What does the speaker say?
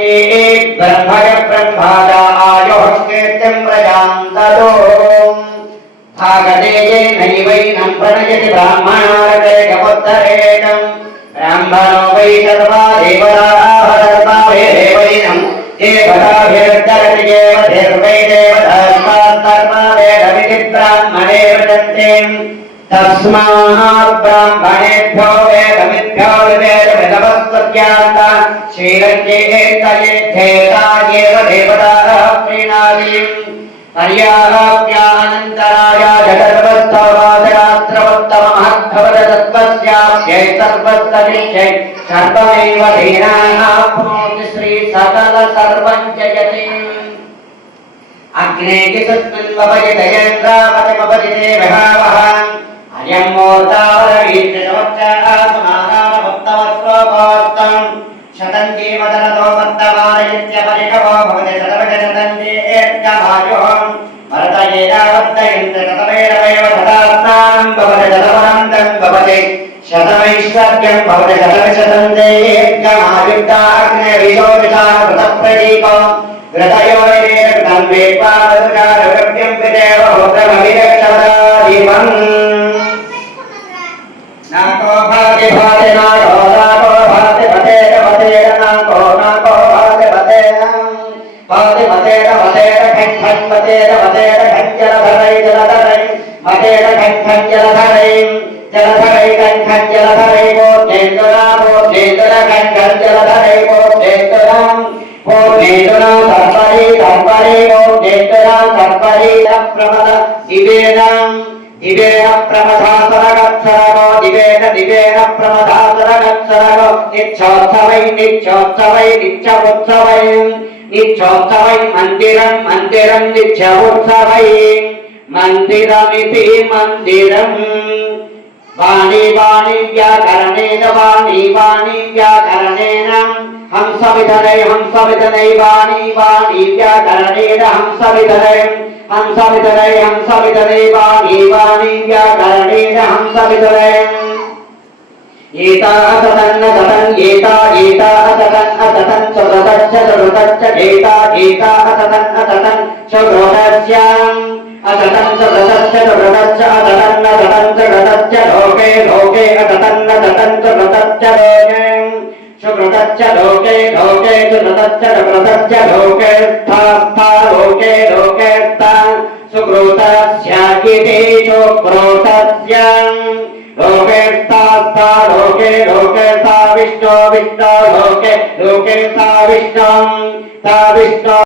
ब्रह्मय ब्रह्मादा आयोः कीर्तिं प्रजान्ततो भागते येनैवैनं प्रणयति ब्राह्मणार्थे गमुत्तरेणं ब्राह्मणो वै सर्वा देवताः सर्वा वेदैवैनं देवताभिर्चरति देवतिर्वै देवतास्मात् सर्वा वेदविति ब्राह्मणे वदन्ति तस्मात् ब्राह्मणेभ्यो वेदमिभ्यो वेदविदवस्पत्यान्ता श्रीरञ्जेतयेद्धेतायेव देवताः प्रीणादीं पर्याप्यानन्तराय जगद्वत्सवासरात्रवत्तममहद्भवतत्त्वस्याप्यै सर्वस्तनिश्चै सर्वमेव धीनाप्नोति श्रीसकलसर्वं जयति अग्नेति तस्मिन् भवति यन्द्रावतिमपदिते विभावः अयं मूर्तावरवीर्यवच्चात्मानामभक्तवत्त्वपार्थं शतन्ति वदनतो वर्तमानयत्यपरिकवो भवति शतवचनतन्ति एकमायुः भरतयेनावर्तयन्ति शतमेरवैव शतात्मानं भवति शतवनन्तं भवति शतमैश्वर्यं भवति शतविशतन्ते एकमायुक्ताग्नेविशोविशावृतप्रदीपो घृतयोनिर्घृतं वेत्वावृगारव्यं विदेव होत्रमविरक्षदादीपम् नाको भाति भाति नाको नाको भाति भतेर भतेर नाको नाको भाति भतेर भाति भतेर भतेर खं खं भतेर भतेर खं जलधरै जलधरै भतेर खं खं जलधरै जलधरै खं खं जलधरै भोजेन्द्रा भोजेन्द्र खं खं जलधरै भोजेन्द्रा भोजेन्द्रा सर्वरी सर्वरी भोजेन्द्रा सर्वरी प्रमद दिवेनां दिवेन प्रमदासरगच्छरगो दिवेन दिवेन प्रमदासरगच्छरगो निच्छोत्सवै निच्छोत्सवै निच्छवोत्सवै निच्छोत्सवै मन्दिरं मन्दिरं निच्छवोत्सवै मन्दिरमिति मन्दिरम् वाणी वाणी व्याकरणेन वाणी वाणी व्याकरणेन हंसविधनै हंसविधनै वाणी वाणी व्याकरणेन हंसविधनै हंसविधनै हंसविधनै वाणी वाणी व्याकरणेन हंसविधनै एता असतन्न सतन् एता एता असतन् असतन् सुकृतश्च सुकृतश्च एता एता असतन् असतन् सुकृतस्याम् असतन् सुकृतश्च सुकृतश्च असतन्न सतन् सुकृतश्च लोके लोके असतन्न सतन् सुकृतश्च लोके सुकृतश्च लोके लोके सुकृतश्च सुकृतश्च लोके स्था स्था लोके लोके स्था सुकृतस्याकिति सुकृतस्य लोके स्था स्था लोके लोके स्था विष्णो विष्णो लोके लोके स्था विष्णो